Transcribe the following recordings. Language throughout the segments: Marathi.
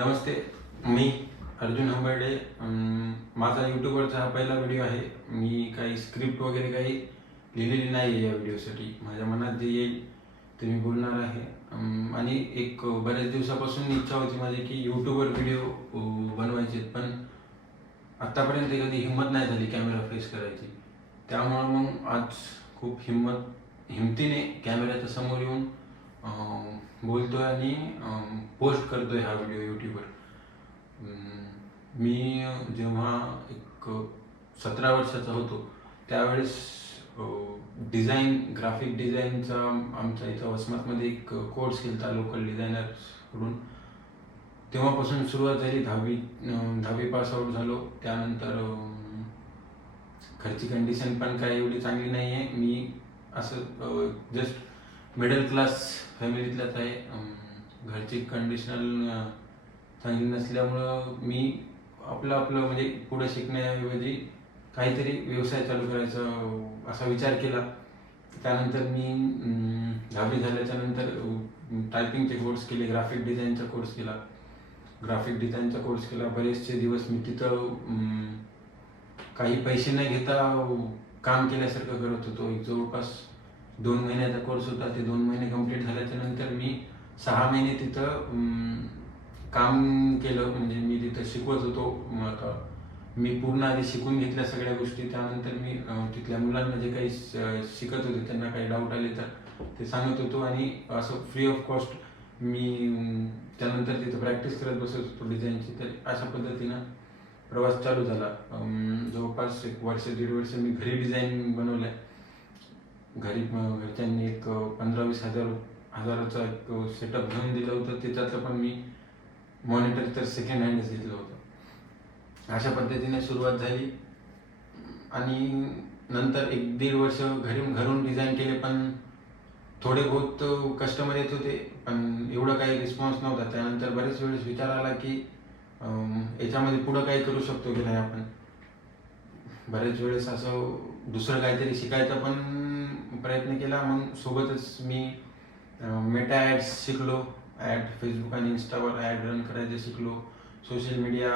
नमस्ते, मी अर्जुन हंबर्डे. माझा यूट्यूबवरचा हा पहिला व्हिडिओ आहे. मी काही स्क्रिप्ट वगैरे काही लिहिलेली नाही आहे या व्हिडिओसाठी. माझ्या मनात जे येईल ते मी बोलणार आहे. आणि एक बऱ्याच दिवसापासून इच्छा होती माझी की यूट्यूबवर व्हिडिओ बनवायचे, पण आत्तापर्यंत कधी हिंमत नाही झाली कॅमेरा फेस करायची. त्यामुळं मग आज खूप हिमतीने कॅमेऱ्याच्या समोर येऊन बोलतोय आणि पोस्ट करतोय हा व्हिडिओ यूट्यूबवर. मी जेव्हा एक 17 वर्षाचा होतो त्यावेळेस ग्राफिक डिझाईनचा आमच्या इथं वसमतमध्ये एक कोर्स केला होता लोकल डिझायनर्सकडून. तेव्हापासून सुरुवात झाली. 10वी पास आऊट झालो. त्यानंतर घरची कंडिशन पण काही एवढी चांगली नाही आहे. मी असं जस्ट मिडल क्लास फॅमिलीतलाच आहे. घरची कंडिशन चांगली नसल्यामुळं मी आपलं म्हणजे पुढे शिकण्याऐवजी काहीतरी व्यवसाय चालू करायचा असा विचार केला. त्यानंतर मी 10वी झाल्याच्या नंतर टायपिंगचे कोर्स केले, ग्राफिक डिझाईनचा कोर्स केला. बरेचसे दिवस मी तिथं काही पैसे न घेता काम केल्यासारखं करत होतो. एक जवळपास 2 महिन्याचा कोर्स होता. ते 2 महिने कंप्लीट झाल्याच्या नंतर मी 6 महिने तिथं काम केलं. म्हणजे मी तिथं शिकवत होतो. आता मी पूर्ण आधी शिकून घेतल्या सगळ्या गोष्टी. त्यानंतर मी तिथल्या मुलांना जे काही शिकत होते त्यांना काही डाऊट आले तर ते सांगत होतो आणि असं फ्री ऑफ कॉस्ट मी त्यानंतर तिथं प्रॅक्टिस करत बसत होतो डिझाईनची. तर अशा पद्धतीनं प्रवास चालू झाला. जवळपास 1-1.5 वर्ष मी घरी डिझाईन बनवल्या. घरच्यांनी एक 15-20 हजाराचा एक सेटअप घेऊन दिलं होतं. त्याच्यातलं पण मी मॉनिटर तर सेकंड हँडच घेतलं होतं. अशा पद्धतीने सुरुवात झाली आणि नंतर 1-1.5 वर्ष घरून डिझाईन केले. पण थोडे बहुत कस्टमर येत होते, पण एवढं काही रिस्पॉन्स नव्हता. त्यानंतर बरेच वेळेस विचार आला की याच्यामध्ये पुढं काही करू शकतो की नाही आपण. बरेच वेळेस असं दुसरं काहीतरी शिकायचा पण प्रयत्न केला. मग सोबतच मी मेटा ॲड्स शिकलो. फेसबुक आणि इंस्टावर ॲड रन करायचं शिकलो. सोशल मीडिया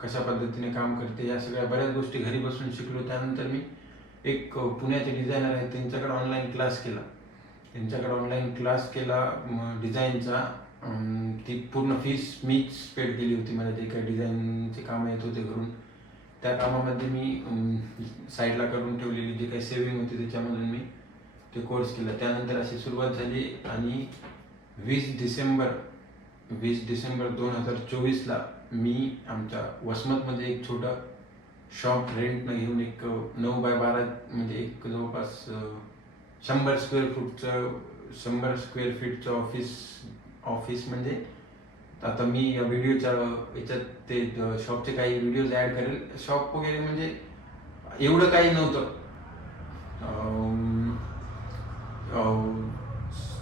कशा पद्धतीने काम करते या सगळ्या बऱ्याच गोष्टी घरी बसून शिकलो. त्यानंतर मी एक पुण्याचे डिझायनर आहेत त्यांच्याकडे ऑनलाईन क्लास केला डिझाईनचा. ती पूर्ण फीस मीच पेड केली होती. मला जे काही डिझाईनचे कामं येत होते घरून, त्या कामामध्ये मी साईडला करून ठेवलेली जे काही सेविंग होती त्याच्यामधून मी ते कोर्स केला. त्यानंतर अशी सुरुवात झाली आणि 20 डिसेंबर 2024ला मी आमच्या वसमतमध्ये एक छोटं शॉप रेंटनं घेऊन एक 9x12 म्हणजे एक जवळपास 100 स्क्वेअर फीटचं ऑफिस म्हणजे आता मी या व्हिडिओच्या याच्यात ते शॉपचे काही व्हिडिओज ॲड करेल. शॉप वगैरे म्हणजे एवढं काही नव्हतं.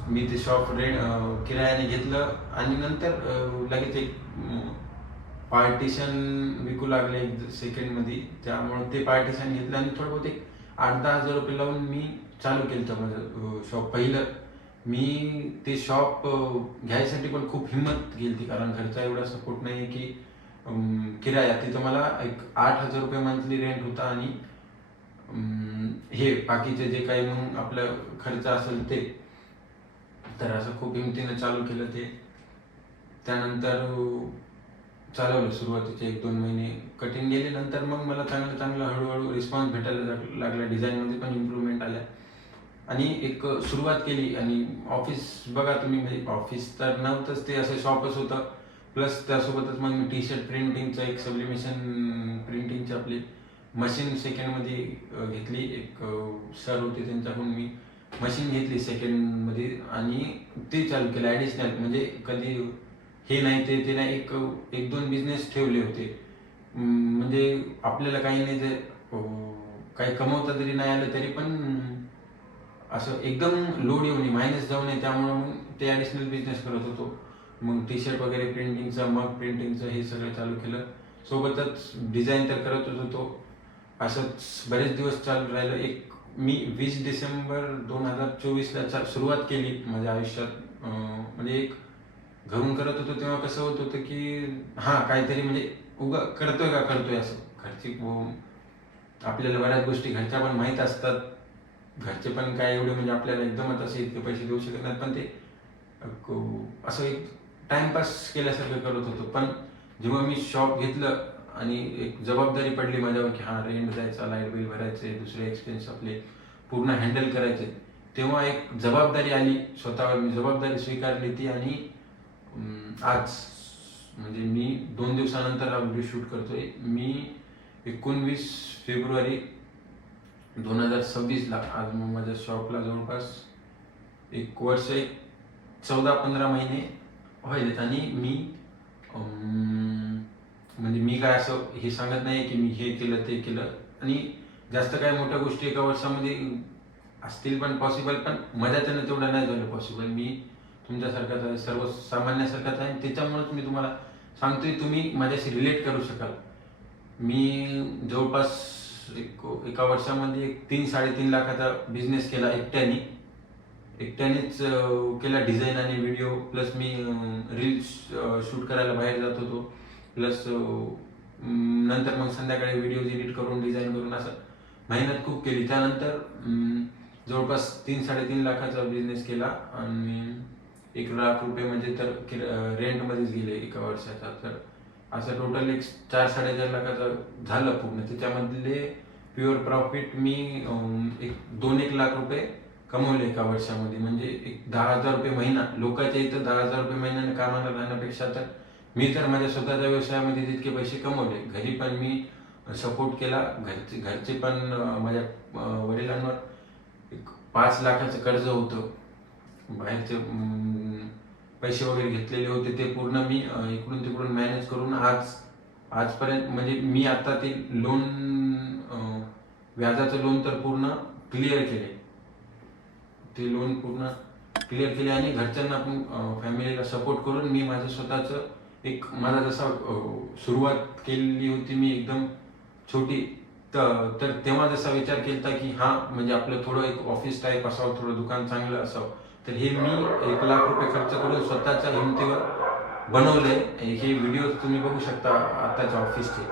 मी ते शॉप किरायाने घेतलं आणि नंतर लगेच एक पार्टिशन विकू लागले एक सेकंडमध्ये. त्यामुळं ते पार्टिशन घेतलं आणि थोडं बहुत एक 8-10 हजार रुपये लावून मी चालू केलं होतं माझं शॉप. पहिलं मी ते शॉप घ्यायसाठी पण खूप हिंमत केली होती, कारण घरचा एवढा सपोर्ट नाही आहे की किराया तिथं मला एक 8,000 रुपये मंथली रेंट होता आणि हे बाकीचे जे काही मग आपलं खर्च असेल ते. तर असं खूप हिमतीनं चालू केलं ते. त्यानंतर चालवलं. सुरुवातीचे 1-2 महिने कठीण गेले. नंतर मग मला चांगलं हळूहळू रिस्पॉन्स भेटायला लागला. डिझाईनमध्ये पण इम्प्रूव्हमेंट आल्या आणि एक सुरुवात केली. आणि ऑफिस बघा तुम्ही, म्हणजे ऑफिस तर नव्हतंच, ते असं शॉपच होतं. प्लस त्यासोबतच मग मी टी-शर्ट प्रिंटिंगचं एक सब्लिमेशन प्रिंटिंगची आपली मशीन सेकंडमध्ये घेतली. एक सर होते त्यांच्याकडून मी मशीन घेतली सेकंडमध्ये आणि ते चालू केलं ॲडिशनल. म्हणजे कधी हे नाही ते नाही, 1-2 बिझनेस ठेवले होते. म्हणजे आपल्याला काही नाही, जे काही कमवता जरी नाही आलं तरी पण असं एकदम लोड येऊ नये, मायनस जाऊ नये. त्यामुळं मग ते ॲडिशनल बिझनेस करत होतो. मग टी-शर्ट वगैरे प्रिंटिंगचं, मग प्रिंटिंगचं हे सगळं चालू केलं. सोबतच डिझाईन तर करतच होतो. असंच बरेच दिवस चालू राहिलं. मी 20 डिसेंबर 2024ला सुरुवात केली माझ्या आयुष्यात. म्हणजे एक घरून करत होतो तेव्हा कसं होत होतं की काहीतरी म्हणजे करतोय असं घरची आपल्याला बऱ्याच गोष्टी घरच्या पण माहीत असतात. घरचे पण काय एवढे म्हणजे आपल्याला एकदमच असे इतके पैसे देऊ शकत नाहीत, पण ते असं एक टाइमपास केल्यासारखं करत होतो. पण जेव्हा मी शॉप घेतलं आणि एक जबाबदारी पडली माझ्यावर की रेंट द्यायचा, लाईट बिल भरायचे, दुसरे एक्सपेन्स आपले पूर्ण हँडल करायचे, तेव्हा एक जबाबदारी आली स्वतःवर. मी जबाबदारी स्वीकारली ती आणि आज म्हणजे मी 2 दिवसानंतर हा व्हिडिओ शूट करतोय. मी 19 फेब्रुवारी 2026ला आज मग माझ्या शॉपला जवळपास 1 वर्ष 14-15 महिने व्हायलेत आणि मी म्हणजे मी काय असं हे सांगत नाही की मी हे केलं ते केलं, आणि जास्त काय मोठ्या गोष्टी एका वर्षामध्ये असतील पण पॉसिबल, पण माझ्याच्यानं तेवढं नाही झालं पॉसिबल. मी तुमच्यासारखाच आहे, सर्वसामान्यासारखाच आहे, त्याच्यामुळेच मी तुम्हाला सांगतोय, तुम्ही माझ्याशी रिलेट करू शकाल. मी जवळपास एका वर्षामध्ये 3-3.5 लाखाचा बिझनेस केला एकट्यानेच केला. डिझाईन आणि व्हिडिओ प्लस मी रील्स शूट करायला बाहेर जात होतो, प्लस नंतर मग संध्याकाळी व्हिडिओज एडिट करून डिझाईन करून असं मेहनत खूप केली. त्यानंतर जवळपास 3-3.5 लाखाचा बिझनेस केला आणि 1 लाख रुपये म्हणजे तर रेंटमध्येच गेले एका वर्षाचा. तर असं टोटल 4-4.5 लाखाचं झालं पूर्ण. त्याच्यामधले प्युअर प्रॉफिट मी 2-1 लाख रुपये कमवले एका वर्षामध्ये. म्हणजे 10,000 रुपये महिना. लोकांच्या इथं 10,000 रुपये महिन्याने कामाला राहण्यापेक्षा तर मी तर माझ्या स्वतःच्या व्यवसायामध्ये तितके पैसे कमवले. घरी पण मी सपोर्ट केला. घरचे पण माझ्या वडिलांवर 5 लाखाचं कर्ज होतं, बाहेरचे पैसे वगैरे घेतलेले होते, ते पूर्ण मी इकडून तिकडून मॅनेज करून आजपर्यंत म्हणजे मी आता ते लोन व्याजाचं लोन तर पूर्ण क्लिअर केले. ते लोन पूर्ण क्लिअर केले आणि घरच्यांना पण फॅमिलीला सपोर्ट करून मी माझं स्वतःचं माझा जसा सुरुवात केलेली होती मी एकदम छोटी, तर तेव्हा जसा विचार केला की म्हणजे आपलं थोडं एक ऑफिस टाईप असावं, थोडं दुकान चांगलं असावं, तर हे मी 1 लाख रुपये खर्च करून स्वतःच्या हिमतीवर बनवलंय. हे व्हिडिओ तुम्ही बघू शकता आताच्या ऑफिसचे.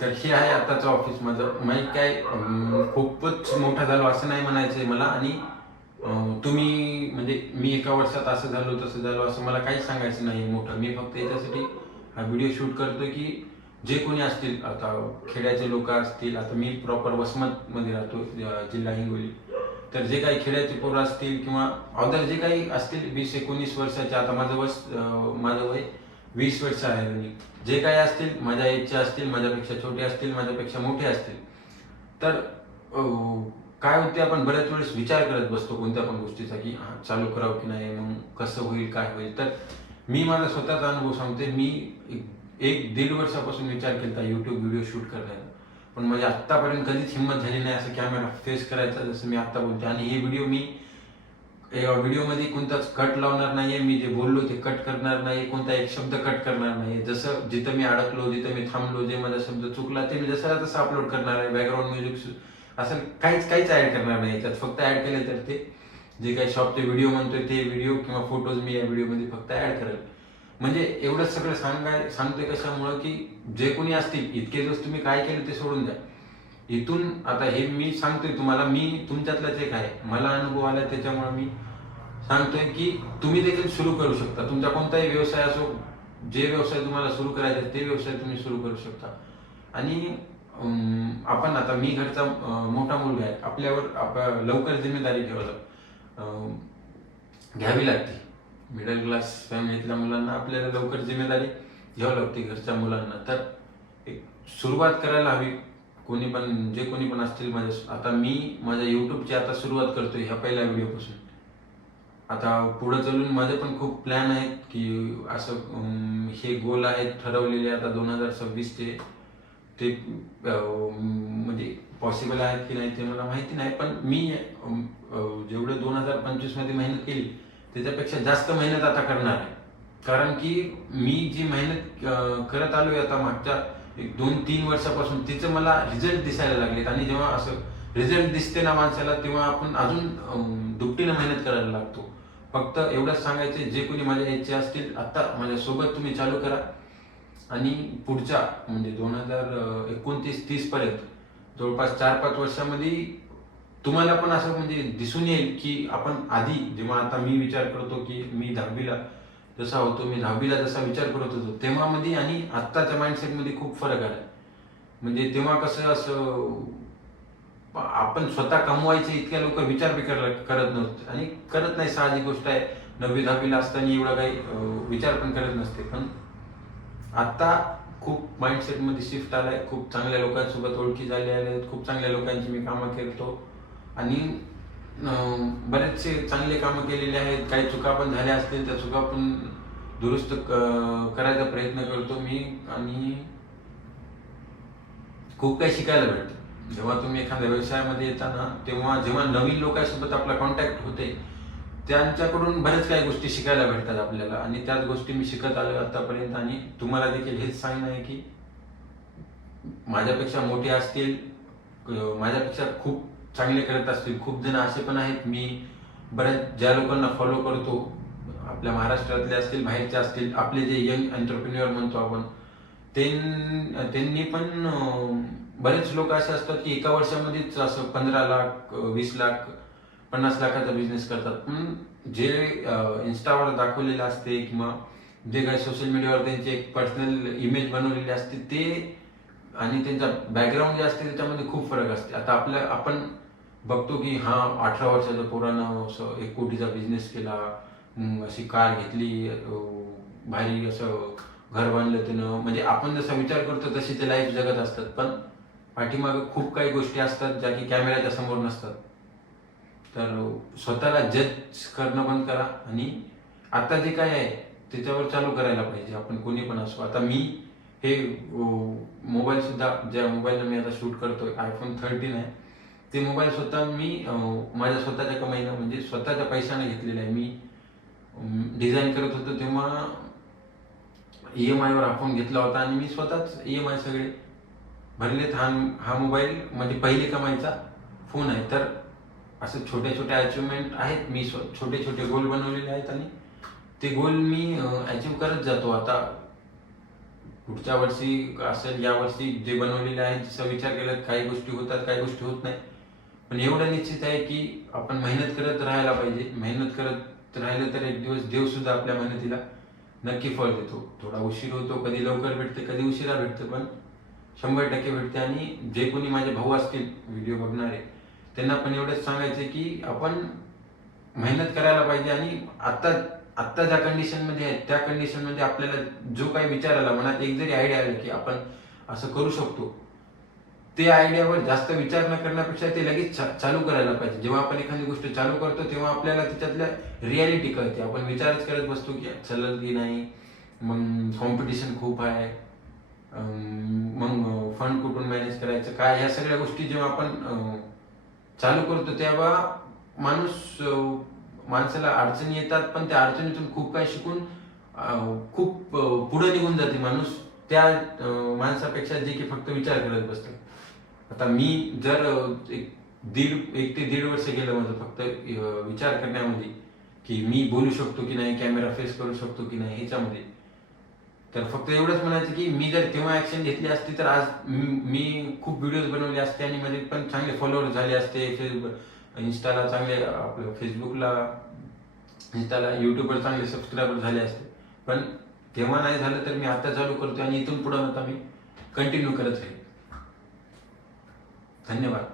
तर हे आहे आताचं ऑफिस माझं. माहीत काय खूपच मोठा झालो असं नाही म्हणायचंय मला, आणि तुम्ही म्हणजे मी एका वर्षात असं झालो तसं झालो असं मला काहीच सांगायचं नाही मोठं. मी फक्त याच्यासाठी हा व्हिडिओ शूट करतोय की जे कोणी असतील, आता खेड्याचे लोक असतील, आता मी प्रॉपर वसमतमध्ये राहतो, जिल्हा हिंगोली, तर जे काही खेड्याचे पोरं असतील किंवा अदर जे काही असतील 20-19 वर्षाचे, आता माझं वय 20 वर्ष आहे, आणि जे काही असतील माझ्या एजचे असतील, माझ्यापेक्षा छोटे असतील, माझ्यापेक्षा मोठे असतील, तर काय होते, आपण बऱ्याच वेळेस विचार करत बसतो कोणत्या पण गोष्टीचा की चालू करावं की नाही, मग कसं होईल काय होईल. तर मी माझा स्वतःचा अनुभव सांगते. मी 1-1.5 वर्षापासून विचार केला यूट्यूब व्हिडिओ शूट करण्याचा, पण म्हणजे आत्तापर्यंत कधीच हिंमत झाली नाही असं कॅमेरा फेस करायचा जसं मी आत्ता बोलते. आणि हे व्हिडिओमध्ये कोणताच कट लावणार नाहीये, मी जे बोललो ते कट करणार नाही, कोणता एक शब्द कट करणार नाही. जसं जिथं मी अडकलो, जिथं मी थांबलो, जे माझा शब्द चुकला ते मी जसं तसं अपलोड करणार आहे. बॅकग्राऊंड म्युझिक असं काहीच ऍड करणार नाही याच्यात. फक्त ऍड केले तर ते जे काही शॉपचे व्हिडिओ म्हणतोय ते व्हिडिओ किंवा फोटोज मी या व्हिडिओमध्ये फक्त ऍड करेल. म्हणजे एवढंच सगळं सांगतोय कशामुळं की जे कोणी असतील, इतके दिवस तुम्ही काय केलं ते सोडून द्या. इथून आता हे मी सांगतोय तुम्हाला, मी तुमच्यातलाच एक आहे, मला अनुभव आला, त्याच्यामुळे मी सांगतोय की तुम्ही देखील सुरू करू शकता. तुमचा कोणताही व्यवसाय असो, जे व्यवसाय तुम्हाला सुरू करायचे ते व्यवसाय तुम्ही सुरू करू शकता. आणि आपण आता मी घरचा मोठा मुलगा आहे, आपल्यावर लवकर जिम्मेदारी घ्यावी लागते. मिडल क्लास फॅमिलीतल्या मुलांना आपल्याला लवकर जिम्मेदारी घ्यावी लागते घरच्या मुलांना. तर एक सुरुवात करायला हवी. जे कोणी पण असतील आता मी माझ्या युट्यूबची आता सुरुवात करतोय ह्या पहिल्या व्हिडिओपासून. आता पुढे चालून माझे पण खूप प्लॅन आहेत की असं हे गोल आहेत ठरवलेले आता 2026चे. ते म्हणजे पॉसिबल आहेत की नाही ते मला माहिती नाही, पण मी जेवढं 2025मध्ये मेहनत केली त्याच्यापेक्षा जास्त मेहनत आता करणार आहे. कारण की मी जी मेहनत करत आलोय आता मागच्या 1-2-3 वर्षापासून तिचं मला रिझल्ट दिसायला लागलेत. आणि जेव्हा असं रिझल्ट दिसते ना माणसाला, तेव्हा आपण अजून दुपटीनं मेहनत करायला लागतो. फक्त एवढंच सांगायचं, जे कोणी माझ्या इच्छे असतील आता माझ्यासोबत तुम्ही चालू करा. आणि पुढच्या म्हणजे 2029-30 पर्यंत जवळपास 4-5 वर्षामध्ये तुम्हाला पण असं म्हणजे दिसून येईल की आपण आधी जेव्हा आता मी विचार करतो की मी 10वीला जसा होतो, मी 10वीला जसा विचार करत होतो तेव्हा मध्ये आणि आत्ताच्या माइंडसेटमध्ये खूप फरक आला. म्हणजे तेव्हा कसं असं आपण स्वतः कमवायचे इतक्या लवकर विचार बी करत नव्हते आणि करत नाही, साहजिक गोष्ट आहे. 9वी-10वीला असताना एवढा काही विचार पण करत नसते. पण आता खूप माइंडसेटमध्ये शिफ्ट आलाय. खूप चांगल्या लोकांसोबत ओळखी झालेल्या आहेत. खूप चांगल्या लोकांची मी कामं करतो आणि बरेचसे चांगले कामं केलेले आहेत. काही चुका पण झाल्या असतील, त्या चुका पण दुरुस्त करायचा प्रयत्न करतो मी. आणि खूप काही शिकायला भेटतं. जेव्हा तुम्ही एखाद्या व्यवसायामध्ये येता ना, तेव्हा जेव्हा नवीन लोकांसोबत आपला कॉन्टॅक्ट होते, त्यांच्याकडून बऱ्याच काही गोष्टी शिकायला भेटतात आपल्याला. आणि त्याच गोष्टी मी शिकत आलो आतापर्यंत. आणि तुम्हाला देखील हेच सांगणं आहे की माझ्यापेक्षा मोठे असतील, माझ्यापेक्षा खूप चांगले करत असतील. खूप जण असे पण आहेत, मी बऱ्याच ज्या लोकांना फॉलो करतो, आपल्या महाराष्ट्रातले असतील, बाहेरचे असतील, आपले जे यंग एंटरप्रेन्युअर म्हणतो आपण, त्यांनी पण बरेच लोक असे असतात की एका वर्षामध्येच असं 15 लाख, 20 लाख, 50 लाखाचा बिझनेस करतात. पण जे इन्स्टावर दाखवलेलं असते किंवा जे काही सोशल मीडियावर त्यांची एक पर्सनल इमेज बनवलेली असते ते आणि त्यांचा बॅकग्राऊंड जे असते त्याच्यामध्ये खूप फरक असते. आता आपण बघतो की हा 18 वर्षाच्या पोरानं असं 1 कोटीचा बिझनेस केला, अशी कार घेतली, भारी असं घर बांधलं त्यानं. म्हणजे आपण जसा विचार करतो तशी ते लाईफ जगत असतात. पण पाठीमागं खूप काही गोष्टी असतात ज्या की कॅमेऱ्याच्या समोर नसतात. तर स्वतःला जज करणं बंद करा आणि आता जे काय आहे त्याच्यावर चालू करायला पाहिजे. आपण कोणी पण असो. आता मी हे मोबाईल सुद्धा, ज्या मोबाईलनं मी आता शूट करतोय, iPhone 13 आहे. ते मोबाईल स्वतः मी माझ्या स्वतःच्या कमाईनं म्हणजे स्वतःच्या पैशाने घेतलेला आहे. मी डिझाईन करत होतो तेव्हा EMIवर हा फोन घेतला होता आणि मी स्वतःच EMI सगळे भरलेत. हा मोबाईल म्हणजे पहिली कमाईचा फोन आहे. तर असं छोट्या अचिव्हमेंट आहेत. मी छोटे गोल बनवलेले आहेत आणि ते गोल मी अचीव्ह करत जातो. आता पुढच्या वर्षी असेल, या वर्षी जे बनवलेले आहेत, जसा विचार केला काही गोष्टी होतात, काही गोष्टी होत नाही. पण एवढं निश्चित आहे की आपण मेहनत करत राहायला पाहिजे. मेहनत करत राहिलं तर एक दिवस देव सुद्धा आपल्या मेहनतीला नक्की फळ देतो. थोडा उशीर होतो, कधी लवकर भेटते, कधी उशिरा भेटते, पण 100% भेटते. आणि जे कोणी माझे भाऊ असतील व्हिडिओ बघणारे, त्यांना पण एवढंच सांगायचं की आपण मेहनत करायला पाहिजे. आणि आत्ता ज्या कंडिशनमध्ये आहे त्या कंडिशनमध्ये आपल्याला जो काही विचार आला मनात, एक जरी आयडिया आली की आपण असं करू शकतो, ते आयडियावर जास्त विचार न करण्यापेक्षा ते लगेच चालू करायला पाहिजे. जेव्हा आपण एखादी गोष्ट चालू करतो तेव्हा आपल्याला त्याच्यातल्या रियालिटी कळते. आपण विचारच करत बसतो की चालेल की नाही, मग कॉम्पिटिशन खूप आहे, मग फंड कुठून मॅनेज करायचं काय, ह्या सगळ्या गोष्टी जेव्हा आपण चालू करतो तेव्हा माणसाला अडचणी येतात. पण त्या अडचणीतून खूप काही शिकून खूप पुढे निघून जाते माणूस त्या माणसापेक्षा जे की फक्त विचार करत बसतं. आता मी जर 1 ते 1.5 वर्ष गेलं माझं फक्त विचार करण्यामध्ये की मी बोलू शकतो की नाही, कॅमेरा फेस करू शकतो की नाही ह्याच्यामध्ये, तर फक्त एवढंच म्हणायचं की मी जर तेव्हा ॲक्शन घेतली असती तर आज मी खूप व्हिडिओज बनवले असते आणि माझे पण चांगले फॉलोअर झाले असते. इंस्टाला चांगले, आपलं फेसबुकला, इंस्टाला, यूट्यूबवर चांगले सबस्क्रायबर झाले असते. पण तेव्हा नाही झालं तर मी आता चालू करतोय आणि इथून पुढं आता मी कंटिन्यू करत राहील. धन्यवाद.